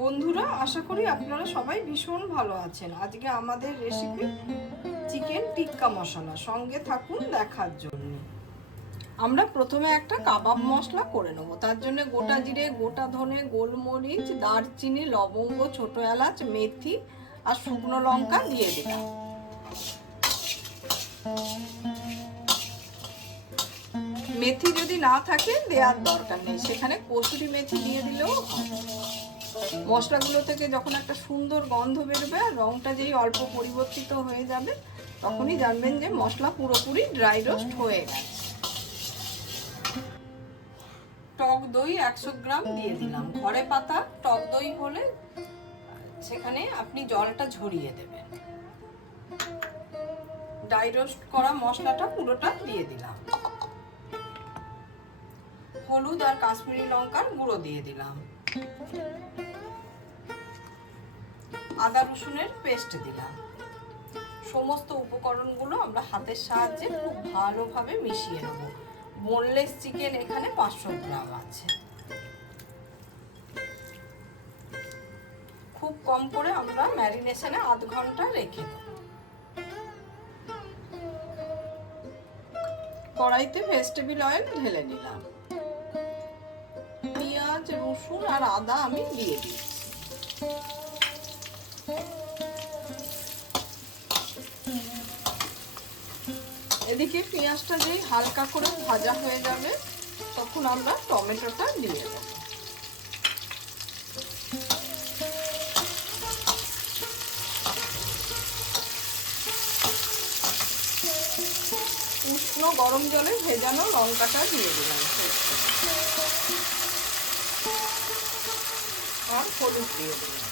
বন্ধুরা, আশা করি আপনারা সবাই ভীষণ ভালো আছেন। আজকে আমাদের রেসিপি চিকেন টিক্কা মশলা। সঙ্গে থাকুন দেখার জন্য। আমরা প্রথমে একটা কাবাব মশলা করে নেব। তার জন্য গোটা জিরে, গোটা ধনে, গোলমরিচ, দারচিনি, লবঙ্গ, ছোট এলাচ, মেথি আর শুকনো লঙ্কা দিয়ে দিলাম। মেথি যদি না থাকে দেওয়ার দরকার নেই, সেখানে কসুরি মেথি দিয়ে দিলেও হয়। মশলাগুলো থেকে যখন একটা সুন্দর গন্ধ বেরোবে আর রঙটা যেই অল্প পরিবর্তিত হয়ে যাবে, তখনই জানবেন যে মশলা পুরোপুরি ড্রাই রোস্ট হয়ে গেছে। টক দই 100 গ্রাম দিয়ে দিলাম। ঘরে পাতা টক দই হলে সেখানে আপনি জলটা ঝরিয়ে দেবেন। ড্রাই রোস্ট করা মশলাটা পুরোটা দিয়ে দিলাম। হলুদ আর কাশ্মীরি লঙ্কার গুঁড়ো দিয়ে দিলাম। আদা রসুনের পেস্ট দিলাম। সমস্ত উপকরণগুলো আমরা হাতের সাহায্যে খুব ভালোভাবে মিশিয়ে নেব। বোনলেস চিকেন এখানে 500 গ্রাম আছে। খুব কম করে আমরা ম্যারিনেশনে আধ ঘন্টা রেখে দেব। কড়াইতে ভেজিটেবল অয়েল ঢেলে নিলাম। পেঁয়াজ, রসুন আর আদা আমি দিয়ে দিচ্ছি। এদিকে পেঁয়াজটা যেই হালকা করে ভাজা হয়ে যাবে, তখন আমরা টমেটোটা দিয়ে দেব। উষ্ণ গরম জলে ভেজানো লঙ্কাটা দিয়ে দিলাম আর হলুদ দিয়ে দিলাম।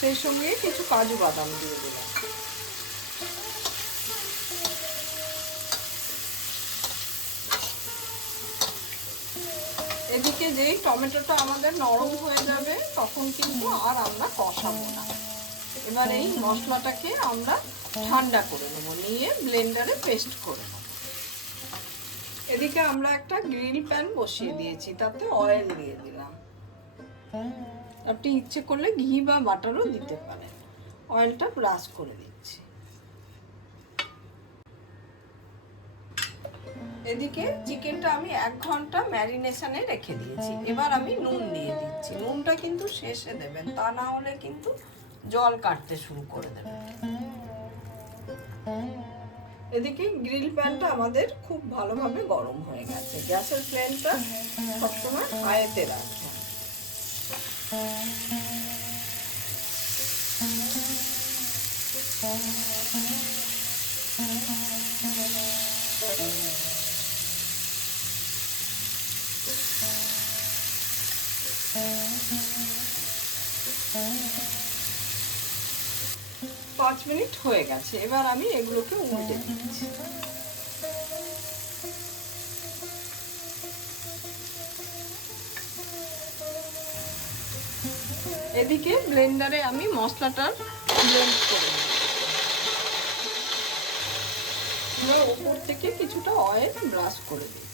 সেই সঙ্গে কিছু কাজু বাদাম দিয়ে দিলাম। এদিকে যেই টমেটোটা আমাদের নরম হয়ে যাবে, তখন কিন্তু আর আমরা কষাবো না। এবার এই মশলাটাকে আমরা ঠান্ডা করে নেবো, নিয়ে ব্লেন্ডারে পেস্ট করে নেবো। এদিকে আমরা একটা গ্রিল প্যান বসিয়ে দিয়েছি, তাতে অয়েল দিয়ে দিলাম। আপনি ইচ্ছে করলে ঘি বা বাটারও দিতে পারেন। অয়েলটা ব্রাশ করে দিচ্ছি। এদিকে চিকেনটা আমি 1 ঘন্টা ম্যারিনেশনে রেখে দিয়েছি। এবার আমি নুন দিয়ে দিচ্ছি। নুনটা কিন্তু শেষে দেবেন, তা না হলে কিন্তু জল কাটতে শুরু করে দেবেন। এদিকে গ্রিল প্যানটা আমাদের খুব ভালোভাবে গরম হয়ে গেছে। গ্যাসের ফ্লেমটা সবসময় হাইতে রাখবেন। 5 মিনিট হয়ে গেছে। এবার আমি এগুলোকে উল্টে দিচ্ছি। এদিকে ব্লেন্ডারে আমি মশলাটার ব্লেন্ড করে নেব। এবার উপর থেকে কিছুটা অয়েল ব্রাশ করে দিচ্ছি।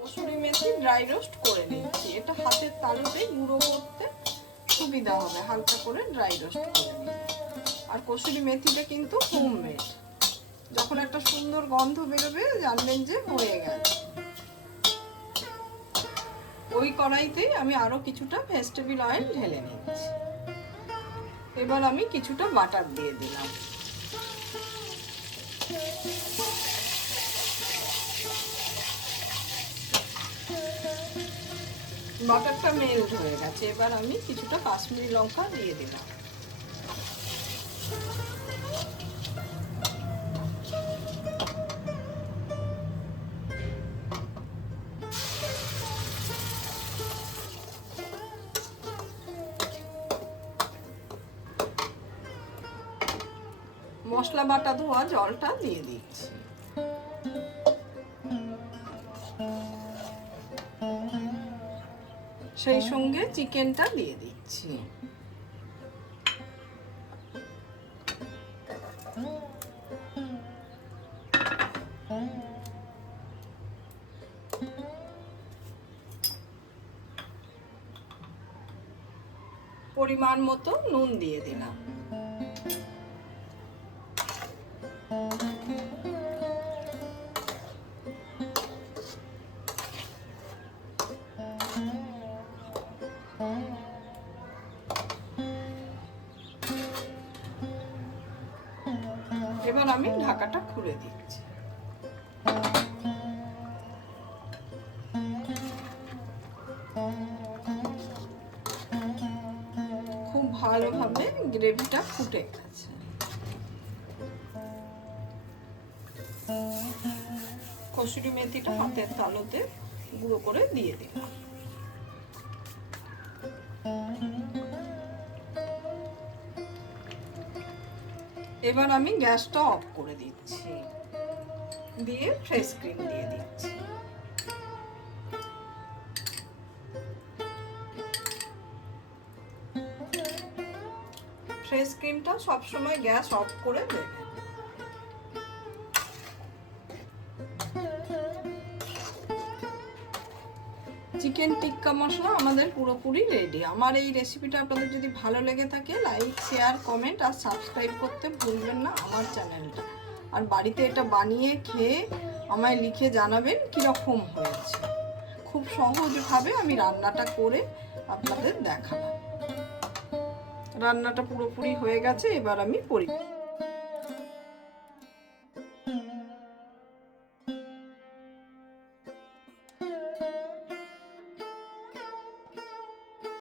কসুরি মেথি ড্রাই রোস্ট করে নিচ্ছি। এটা হাতের তালুতে গুঁড়ো করতে সুবিধা হবে, হালকা করে ড্রাই রোস্ট করে নিলে। আর কসুরি মেথিটা কিন্তু হোমমেড। যখন একটা সুন্দর গন্ধ বেরোবে, জানবেন যে হয়ে গেছে। ওই কড়াইতেই আমি আরো কিছুটা ভেজিটেবল অয়েল ঢেলে নিচ্ছি। এবার আমি কিছুটা বাটার দিয়ে দিলাম। বাটারটা মেল্ট হয়ে গেছে। এবার আমি কিছুটা কাশ্মীরি লঙ্কা দিয়ে দিলাম। মশলা বাটা ধোয়া জলটা দিয়ে দিচ্ছি। সেই সঙ্গে চিকেনটা দিয়ে দিচ্ছি। পরিমাণ মতো নুন দিয়ে দিলাম। এবার আমি ঢাকাটা খুলে দিচ্ছি। খুব ভালোভাবে গ্রেভিটা ফুটে গেছে। কসুরি মেথিটা হাতের তালুতে গুঁড়ো করে দিয়ে দিলাম। এবার আমি গ্যাসটা অফ করে দিচ্ছি, দিয়ে ফ্রেশ ক্রিম দিয়ে দিচ্ছি। ফ্রেশ ক্রিমটা সবসময় গ্যাস অফ করে দেবেন। চিকেন টিক্কা মশলা আমাদের পুরোপুরি রেডি। আমার এই রেসিপিটা আপনাদের যদি ভালো লেগে থাকে লাইক, শেয়ার, কমেন্ট আর সাবস্ক্রাইব করতে ভুলবেন না আমার চ্যানেলটা। আর বাড়িতে এটা বানিয়ে খেয়ে আমায় লিখে জানাবেন কীরকম হয়েছে। খুব সহজভাবে আমি রান্নাটা করে আপনাদের দেখালাম। রান্নাটা পুরোপুরি হয়ে গেছে, এবার আমি পরিবেশন